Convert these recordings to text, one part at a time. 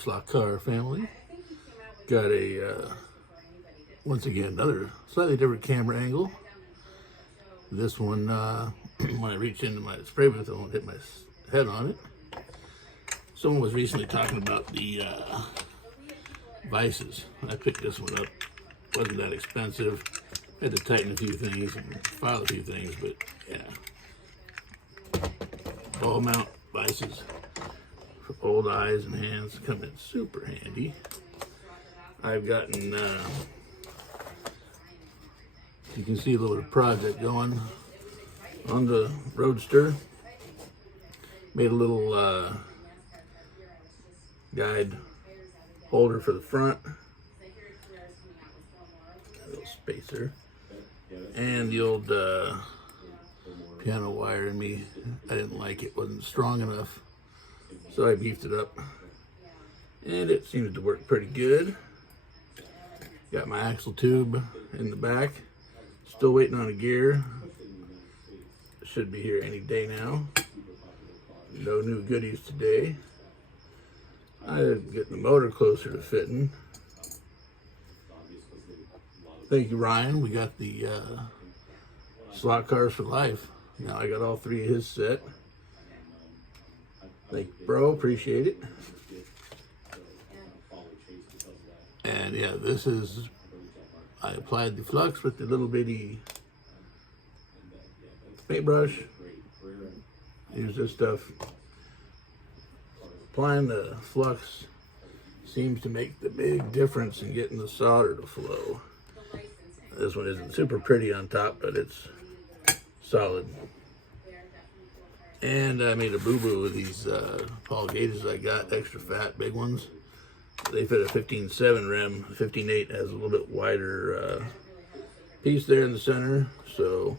slot car family. Got a, once again, another slightly different camera angle. This one, when I reach into my spray booth, I won't hit my head on it. Someone was recently talking about the vices. I picked this one up. Wasn't that expensive. Had to tighten a few things and file a few things, but yeah. Ball mount vices for old eyes and hands come in super handy. I've gotten, you can see a little project going on the Roadster. Made a little guide holder for the front. A little spacer. And the old piano wire in me, I didn't like it, wasn't strong enough. So I beefed it up. And it seems to work pretty good. Got my axle tube in the back. Still waiting on a gear. Should be here any day now. No new goodies today. I'm getting the motor closer to fitting. Thank you, Ryan. We got the slot cars for life. Now I got all three of his set. Thank you, bro. Appreciate it. And yeah, this is, I applied the flux with the little bitty paintbrush. Use this stuff. Applying the flux seems to make the big difference in getting the solder to flow. This one isn't super pretty on top, but it's solid. And I made a boo-boo with these Paul gauges I got, extra fat, big ones. They fit a 15.7 rim. 15.8 has a little bit wider piece there in the center, so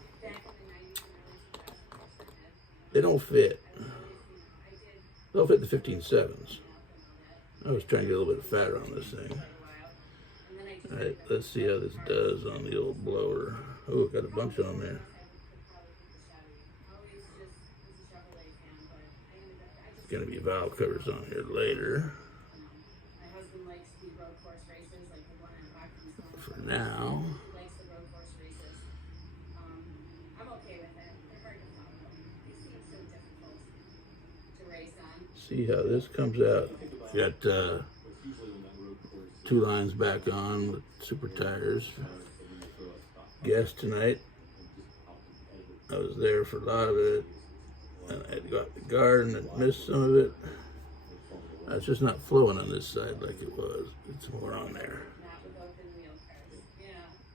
they don't fit. They'll fit the 15.7s. I was trying to get a little bit of fatter on this thing. All right, let's see how this does on the old blower. Oh, got a bunch on there. There's gonna be valve covers on here later. For now, see how this comes out. Got 2 lines back on with super tires. Guess tonight, I was there for a lot of it, and I had to go out to the garden and missed some of it. It's just not flowing on this side like it was. It's more on there.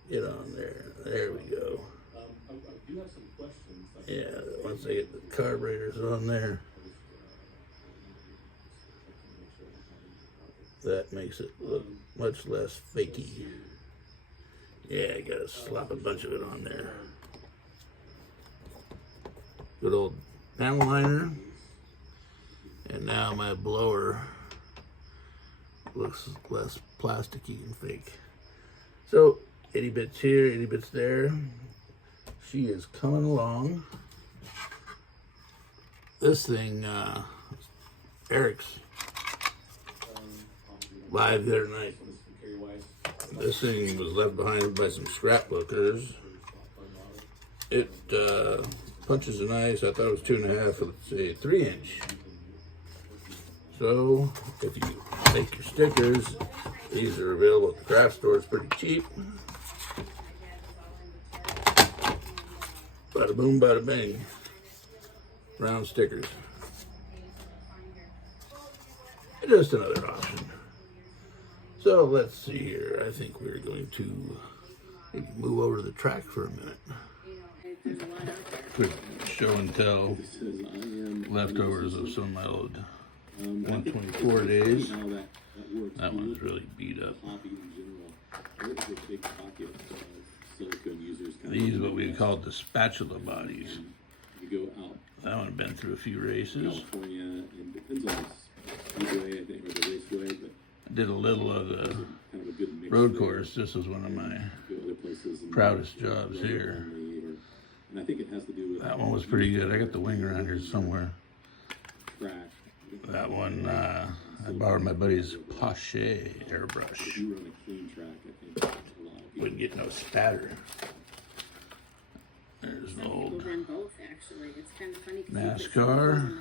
Get on there. There we go. Yeah, once I get the carburetors on there, that makes it look much less fakey. Yeah, I gotta slap a bunch of it on there. Good old panel liner. And now my blower looks less plasticky and fake. So 80 bits here, 80 bits there. She is coming along. This thing, Eric's live the other night. This thing was left behind by some scrapbookers. It punches the nice. I thought it was 2.5, let's say 3-inch. So if you make your stickers, these are available at the craft store. It's pretty cheap. Bada boom, bada bang. Round stickers. Just another option. So let's see here. I think we're going to maybe move over to the track for a minute. Quick show and tell leftovers of some of my old 124 days. That one's really beat up. These are what we call the spatula bodies. That one been through a few races. I did a little of the road course. This was one of my proudest jobs here. That one was pretty good. I got the wing around here somewhere. That one, I I borrowed my buddy's Pache airbrush. Wouldn't get no spatter. There's an old NASCAR,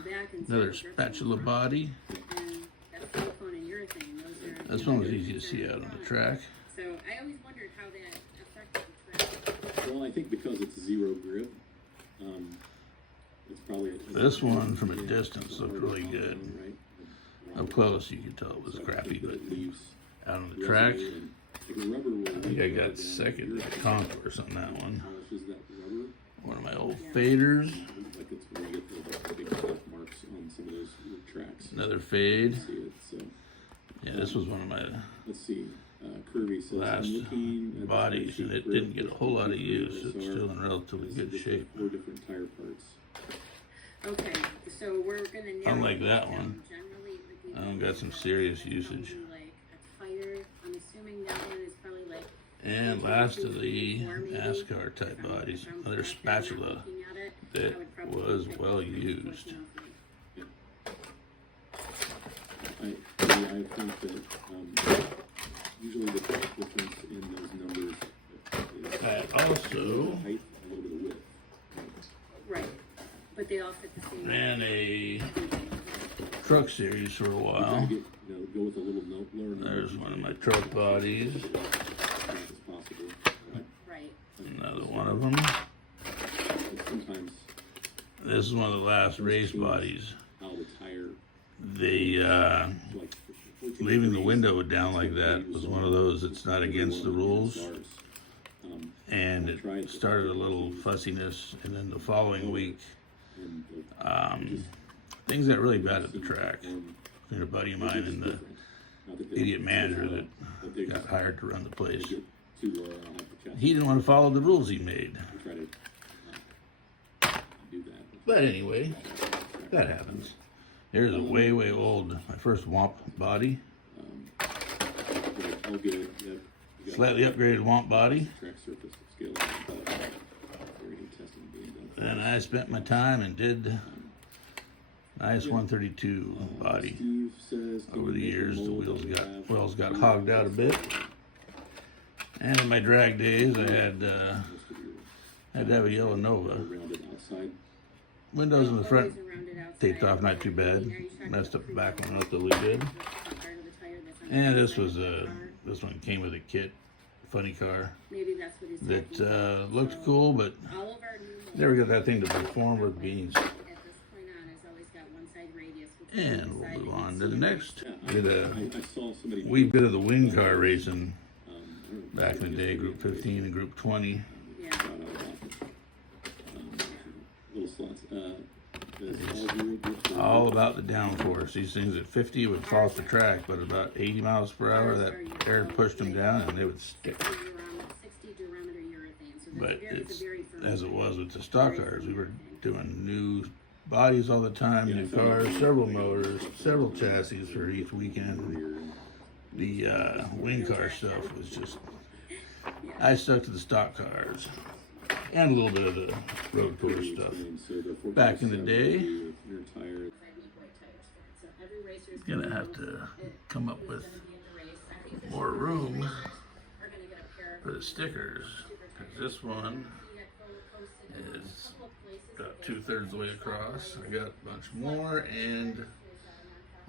another spatula body. This one was easy to see out on the track. So I always wondered how that affected the track. Well, I think because it's zero grip, it's probably... This one from a distance looked really good. Up close you could tell it was crappy, but out on the track, I think I got second concourse on that one. One of my old faders. Another fade. Yeah, this was one of my last bodies, and it didn't get a whole lot of use. It's still in relatively good shape. Okay, so we're gonna narrow unlike that one, I don't got some serious usage. And last of the NASCAR type bodies, another spatula that was well used. I think that usually the difference in those numbers is I also height and a little bit of width. Right, but they all fit the same. ran a truck series for a while. Go with a little lower. There's one of my truck bodies. Right. Another one of them. Sometimes This is one of the last race bodies. how the tire, Leaving the window down like that was one of those that's not against the rules. And it started a little fussiness, and then the following week, things got really bad at the track. And a buddy of mine and the idiot manager that got hired to run the place, he didn't want to follow the rules he made. But anyway, that happens. Here's a way old, my first Womp body. Slightly upgraded Womp body. Then I spent my time and did nice 132 body. Over the years, the wells got hogged out a bit. And in my drag days, I had to have a yellow Nova. Windows in the front taped off not too bad. Messed up the back one not really good. And this one came with a kit, funny car that looked cool, but never got that thing to perform with beans. And we'll move on to the next. Did a wee bit of the wing car racing back in the day, Group 15 and Group 20. All about the downforce. These things at 50 would fall off the track, but about 80 miles per hour, that air pushed them down and they would stick. But it's as it was with the stock cars. We were doing new bodies all the time, new cars, several motors, several chassis for each weekend. The wing car stuff was just, I stuck to the stock cars and a little bit of the road course stuff. Back in the day, gonna have to come up with more room for the stickers, because this one is about 2/3 the way across. I got a bunch more, and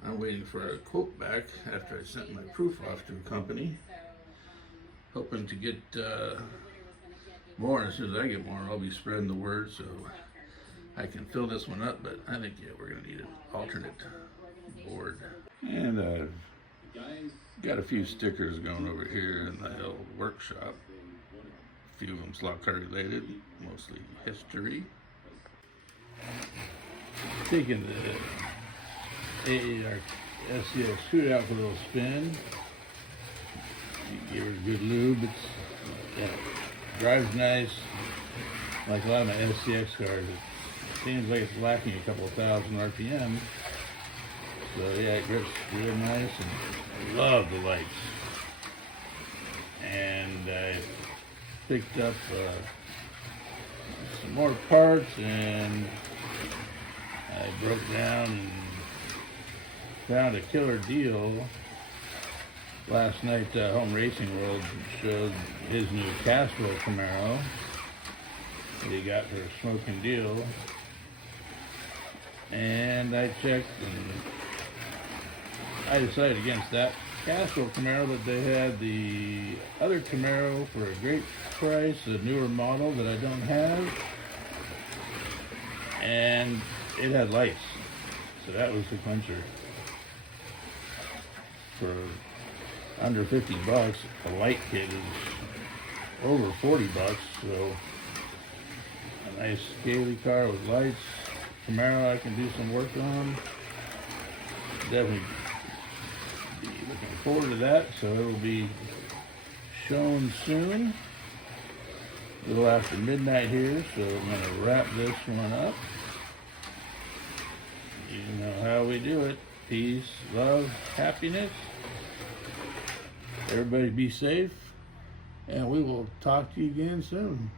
I'm waiting for a quote back after I sent my proof off to a company, hoping to get more. As soon as I get more, I'll be spreading the word so I can fill this one up. But I think, yeah, we're gonna need an alternate board. And I've got a few stickers going over here in the old workshop. A few of them slot car related, mostly history. Taking the AAR SCX Cuda out for a little spin. Give her a good lube. It drives nice. Like a lot of my SCX cars, it seems like it's lacking a couple thousand RPM. So yeah, it grips real nice, and I love the lights. And I picked up some more parts, and I broke down and found a killer deal last night. Home Racing World showed his new Castro Camaro that he got for a smoking deal, and I checked and I decided against that Castro Camaro, but they had the other Camaro for a great price, a newer model that I don't have, and it had lights, so that was the clincher. For under 50 bucks, a light kit is over 40 bucks, so a nice scaly car with lights, Camaro I can do some work on. Definitely be looking forward to that, so it will be shown soon. A little after midnight here, so I'm going to wrap this one up. You know how we do it. Peace, love, happiness. Everybody be safe, and we will talk to you again soon.